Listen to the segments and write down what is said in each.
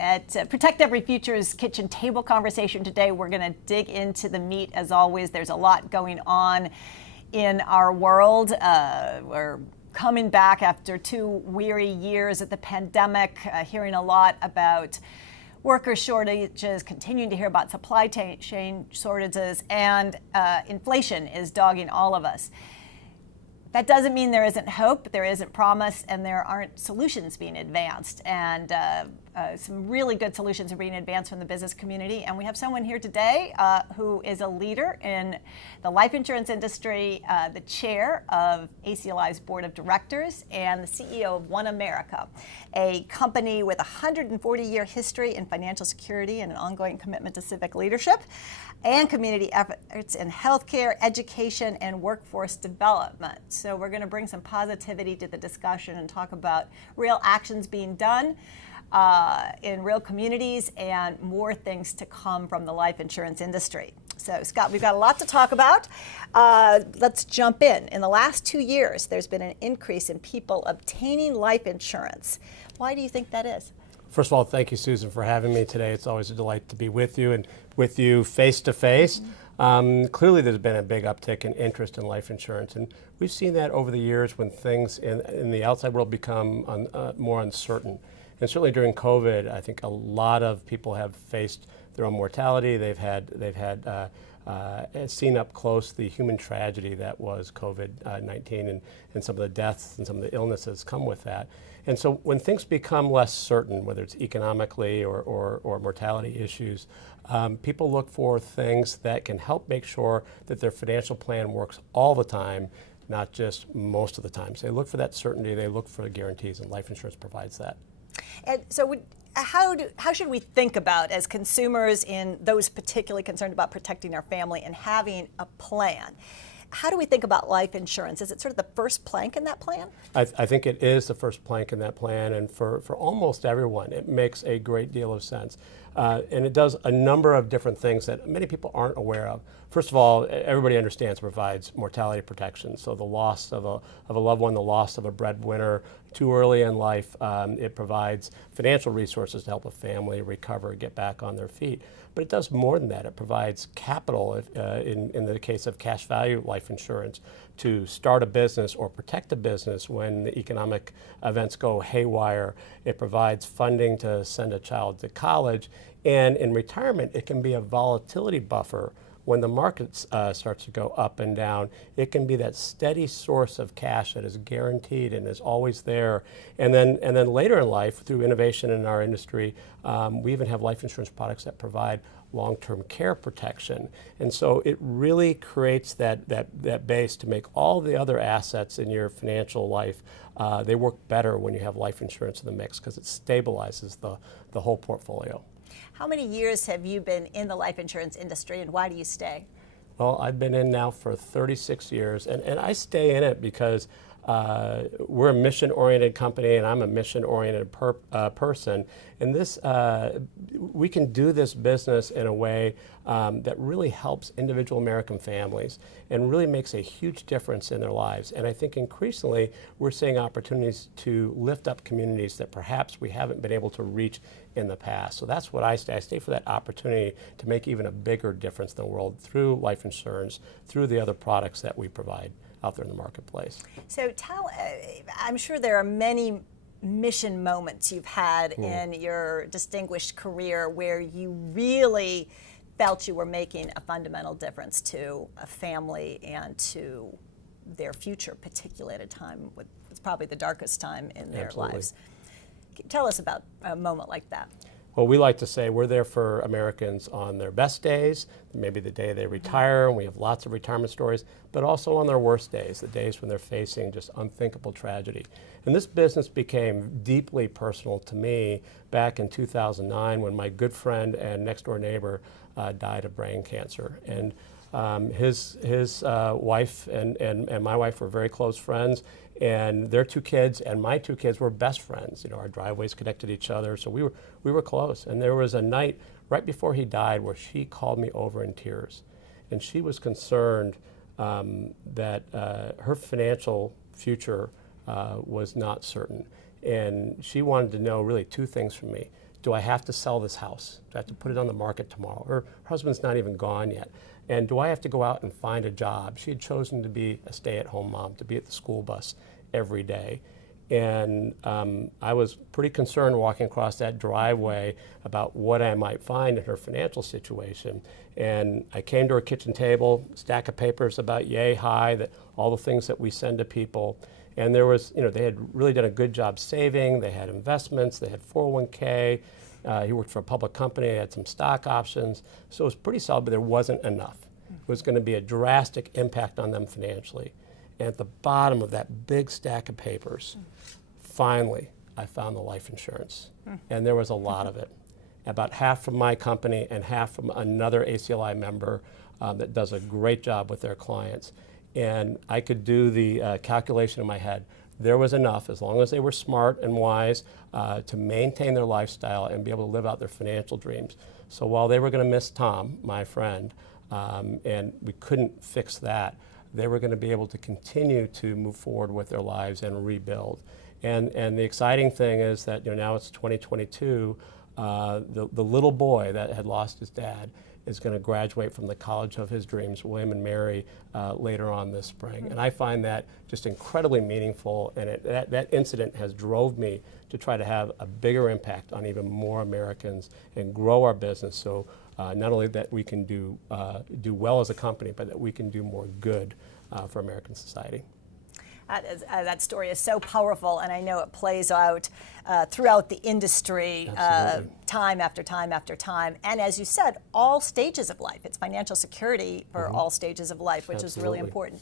At Protect Every Future's kitchen table conversation today, we're going to dig into the meat. As always, there's a lot going on in our world. We're coming back after 2 weary years of the pandemic, hearing a lot about worker shortages, continuing to hear about supply chain shortages, and inflation is dogging all of us. That doesn't mean there isn't hope, there isn't promise, and there aren't solutions being advanced. And some really good solutions are being advanced from the business community. And we have someone here today who is a leader in the life insurance industry, the chair of ACLI's board of directors, and the CEO of One America, a company with a 140-year history in financial security and an ongoing commitment to civic leadership and community efforts in healthcare, education, and workforce development. So we're going to bring some positivity to the discussion and talk about real actions being done in real communities and more things to come from the life insurance industry. So Scott, we've got a lot to talk about. Let's jump in. In the last 2 years, there's been an increase in people obtaining life insurance. Why do you think that is? First of all, thank you, Susan, for having me today. It's always a delight to be with you and with you face to face. Clearly, there's been a big uptick in interest in life insurance, and we've seen that over the years when things in the outside world become more uncertain. And certainly during COVID, I think a lot of people have faced their own mortality. They've seen up close the human tragedy that was COVID-19 and some of the deaths and some of the illnesses come with that. And so when things become less certain, whether it's economically or mortality issues, people look for things that can help make sure that their financial plan works all the time, not just most of the time. So they look for that certainty, they look for the guarantees, and life insurance provides that. And so how should we think about, as consumers in those particularly concerned about protecting our family and having a plan, how do we think about life insurance? Is it sort of the first plank in that plan? I think it is the first plank in that plan, and for almost everyone, it makes a great deal of sense. And it does a number of different things that many people aren't aware of. First of all, everybody understands it provides mortality protection. So the loss of a loved one, the loss of a breadwinner too early in life, it provides financial resources to help a family recover, get back on their feet. But it does more than that. It provides capital, in the case of cash value life insurance, to start a business or protect a business when the economic events go haywire. It provides funding to send a child to college. And in retirement, it can be a volatility buffer. When the market starts to go up and down, it can be that steady source of cash that is guaranteed and is always there. And then later in life, through innovation in our industry, we even have life insurance products that provide long-term care protection. And so it really creates that base to make all the other assets in your financial life, they work better when you have life insurance in the mix because it stabilizes the whole portfolio. How many years have you been in the life insurance industry, and why do you stay? Well, I've been in now for 36 years, and I stay in it because we're a mission-oriented company, and I'm a mission-oriented person. And we can do this business in a way that really helps individual American families and really makes a huge difference in their lives. And I think increasingly we're seeing opportunities to lift up communities that perhaps we haven't been able to reach in the past. So that's what I stay. I stay for that opportunity to make even a bigger difference in the world through life insurance, through the other products that we provide out there in the marketplace. So I'm sure there are many mission moments you've had in your distinguished career where you really felt you were making a fundamental difference to a family and to their future, particularly at a time with it's probably the darkest time in their lives. Tell us about a moment like that. Well, we like to say we're there for Americans on their best days, maybe the day they retire, and we have lots of retirement stories, but also on their worst days, the days when they're facing just unthinkable tragedy. And this business became deeply personal to me back in 2009 when my good friend and next door neighbor died of brain cancer. And his wife and my wife were very close friends, and their 2 kids and my 2 kids were best friends. You know, our driveways connected each other, so we were close. And there was a night right before he died where she called me over in tears, and she was concerned that her financial future was not certain, and she wanted to know really 2 things from me. do I have to sell this house? Do I have to put it on the market tomorrow? Her husband's not even gone yet. And do I have to go out and find a job? She had chosen to be a stay-at-home mom, to be at the school bus every day. And I was pretty concerned walking across that driveway about what I might find in her financial situation. And I came to her kitchen table, stack of papers about yay high, that all the things that we send to people. And there was, they had really done a good job saving. They had investments. They had 401k. He worked for a public company. He had some stock options. So it was pretty solid, but there wasn't enough. It was going to be a drastic impact on them financially. And at the bottom of that big stack of papers, finally, I found the life insurance. And there was a lot of it. About half from my company and half from another ACLI member that does a great job with their clients. And I could do the calculation in my head. There was enough, as long as they were smart and wise, to maintain their lifestyle and be able to live out their financial dreams. So while they were going to miss Tom, my friend, and we couldn't fix that, they were going to be able to continue to move forward with their lives and rebuild. And the exciting thing is that now it's 2022. The little boy that had lost his dad is going to graduate from the college of his dreams, William and Mary, later on this spring. And I find that just incredibly meaningful, and that incident has drove me to try to have a bigger impact on even more Americans and grow our business, so not only that we can do well as a company, but that we can do more good for American society. That story is so powerful, and I know it plays out throughout the industry time after time after time. And as you said, all stages of life. It's financial security for all stages of life, which is really important.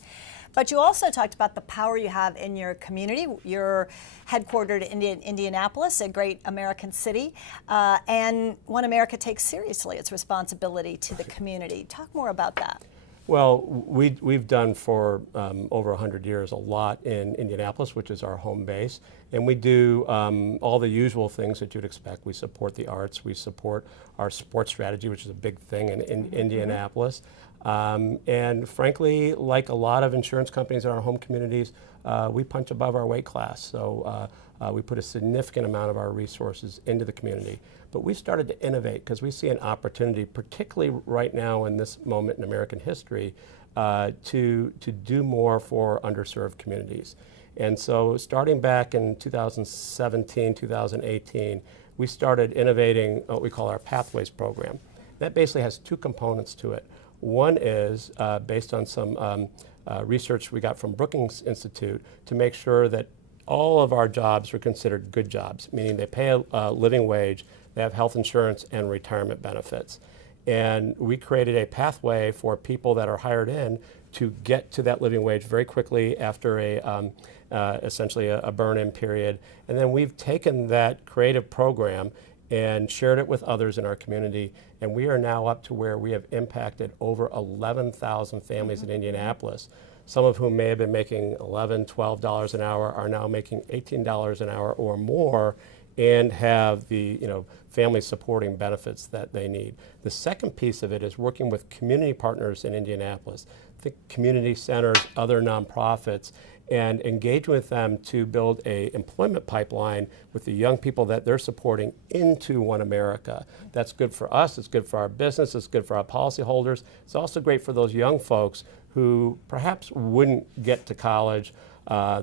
But you also talked about the power you have in your community. You're headquartered in Indianapolis, a great American city, and One America takes seriously its responsibility to the community. Talk more about that. Well, we've done for over 100 years a lot in Indianapolis, which is our home base, and we do all the usual things that you'd expect. We support the arts, we support our sports strategy, which is a big thing in Indianapolis, and frankly, like a lot of insurance companies in our home communities, we punch above our weight class, so we put a significant amount of our resources into the community. But we started to innovate because we see an opportunity, particularly right now in this moment in American history, to do more for underserved communities. And so starting back in 2017, 2018, we started innovating what we call our Pathways program. That basically has two components to it. One is based on some research we got from Brookings Institute to make sure that all of our jobs are considered good jobs, meaning they pay a living wage, they have health insurance and retirement benefits. And we created a pathway for people that are hired in to get to that living wage very quickly after essentially a burn-in period. And then we've taken that creative program and shared it with others in our community. And we are now up to where we have impacted over 11,000 families in Indianapolis. Some of whom may have been making $11, $12 an hour are now making $18 an hour or more, and have the family supporting benefits that they need. The second piece of it is working with community partners in Indianapolis, think community centers, other nonprofits, and engage with them to build a employment pipeline with the young people that they're supporting into One America. That's good for us, it's good for our business, it's good for our policyholders. It's also great for those young folks who perhaps wouldn't get to college,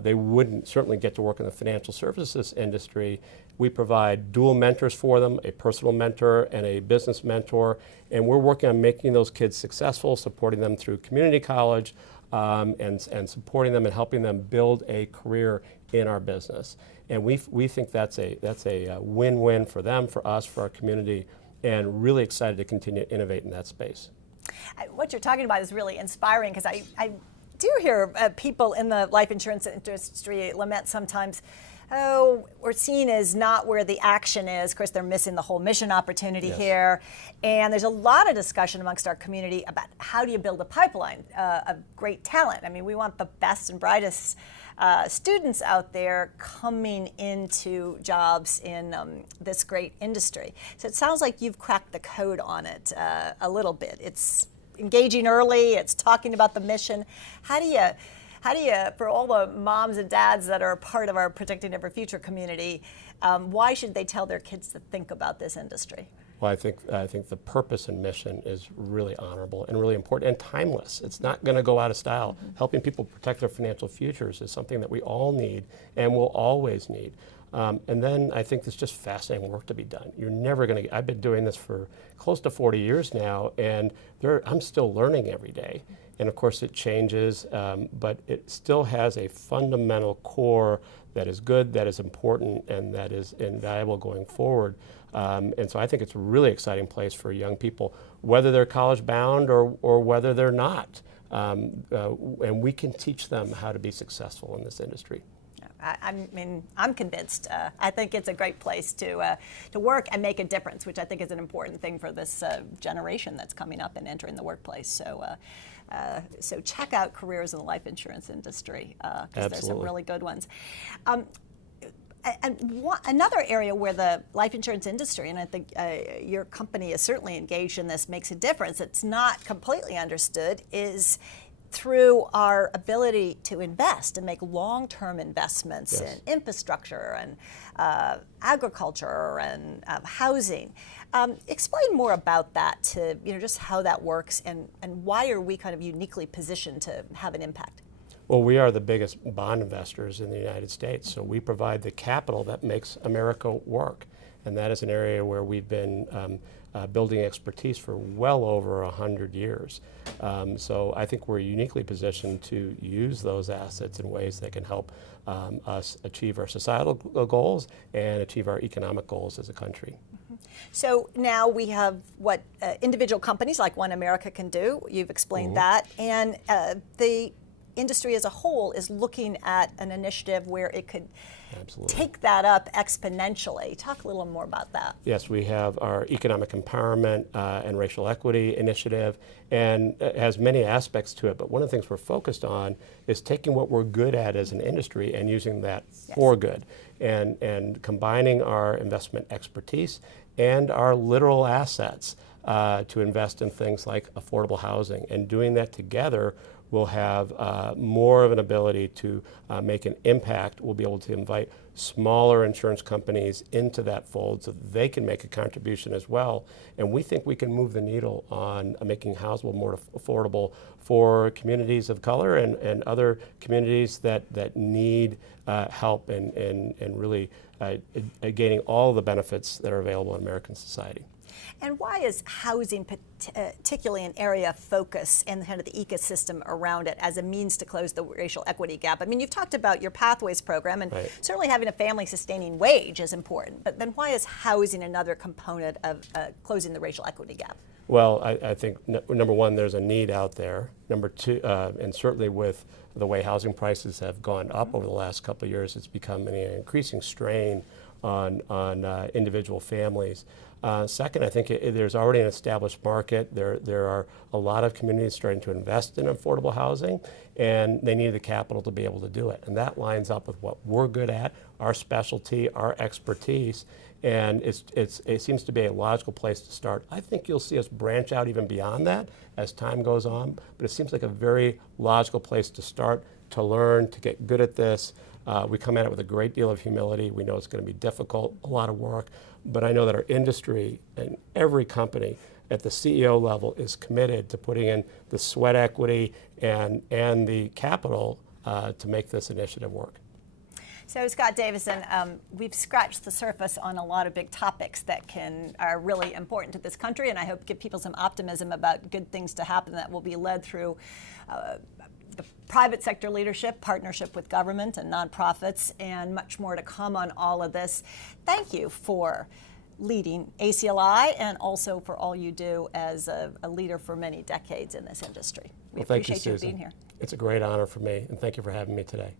they wouldn't certainly get to work in the financial services industry. We provide dual mentors for them, a personal mentor and a business mentor, and we're working on making those kids successful, supporting them through community college, and supporting them and helping them build a career in our business. And we think that's a win-win for them, for us, for our community, and really excited to continue to innovate in that space. What you're talking about is really inspiring, because I do hear people in the life insurance industry lament sometimes, oh, we're seen as not where the action is. Of course, they're missing the whole mission opportunity here. And there's a lot of discussion amongst our community about how do you build a pipeline of great talent. I mean, we want the best and brightest students out there coming into jobs in this great industry. So it sounds like you've cracked the code on it a little bit. It's engaging early, it's talking about the mission. How How do you, for all the moms and dads that are a part of our Protecting Every Future community, why should they tell their kids to think about this industry? Well, I think the purpose and mission is really honorable and really important and timeless. It's not going to go out of style. Mm-hmm. Helping people protect their financial futures is something that we all need and will always need. And then I think there's just fascinating work to be done. You're never going to, I've been doing this for close to 40 years now, and I'm still learning every day. And of course it changes, but it still has a fundamental core that is good, that is important, and that is invaluable going forward. And so I think it's a really exciting place for young people, whether they're college bound or whether they're not. And we can teach them how to be successful in this industry. I'm convinced. I think it's a great place to work and make a difference, which I think is an important thing for this generation that's coming up and entering the workplace. So check out careers in the life insurance industry, because there's some really good ones. Another area where the life insurance industry, and I think your company is certainly engaged in this, makes a difference, it's not completely understood, is through our ability to invest and make long-term investments in infrastructure and agriculture and housing. Explain more about that, to just how that works, and why are we kind of uniquely positioned to have an impact? Well, we are the biggest bond investors in the United States, so we provide the capital that makes America work. And that is an area where we've been building expertise for well over 100 years. So I think we're uniquely positioned to use those assets in ways that can help us achieve our societal goals and achieve our economic goals as a country. So now we have what individual companies like One America can do. You've explained that. And the industry as a whole is looking at an initiative where it could take that up exponentially. Talk a little more about that. Yes, we have our economic empowerment and racial equity initiative, and it has many aspects to it, but one of the things we're focused on is taking what we're good at as an industry and using that for good, and combining our investment expertise and our literal assets to invest in things like affordable housing, and doing that together will have more of an ability to make an impact. We'll be able to invite smaller insurance companies into that fold so that they can make a contribution as well. And we think we can move the needle on making housing more affordable for communities of color and other communities that need help in really gaining all the benefits that are available in American society. And why is housing particularly an area of focus and kind of the ecosystem around it as a means to close the racial equity gap? I mean, you've talked about your Pathways program, and certainly having a family-sustaining wage is important, but then why is housing another component of closing the racial equity gap? Well, I think number one, there's a need out there. Number two, and certainly with the way housing prices have gone up over the last couple of years, it's become an increasing strain on individual families. Second, I think there's already an established market. There are a lot of communities starting to invest in affordable housing, and they need the capital to be able to do it. And that lines up with what we're good at, our specialty, our expertise, and it seems to be a logical place to start. I think you'll see us branch out even beyond that as time goes on, but it seems like a very logical place to start, to learn, to get good at this. We come at it with a great deal of humility. We know it's going to be difficult, a lot of work, but I know that our industry and every company at the CEO level is committed to putting in the sweat equity and the capital to make this initiative work. So Scott Davison, we've scratched the surface on a lot of big topics that are really important to this country, and I hope give people some optimism about good things to happen that will be led through the private sector leadership, partnership with government and nonprofits, and much more to come on all of this. Thank you for leading ACLI and also for all you do as a leader for many decades in this industry. We appreciate you being here. It's a great honor for me, and thank you for having me today.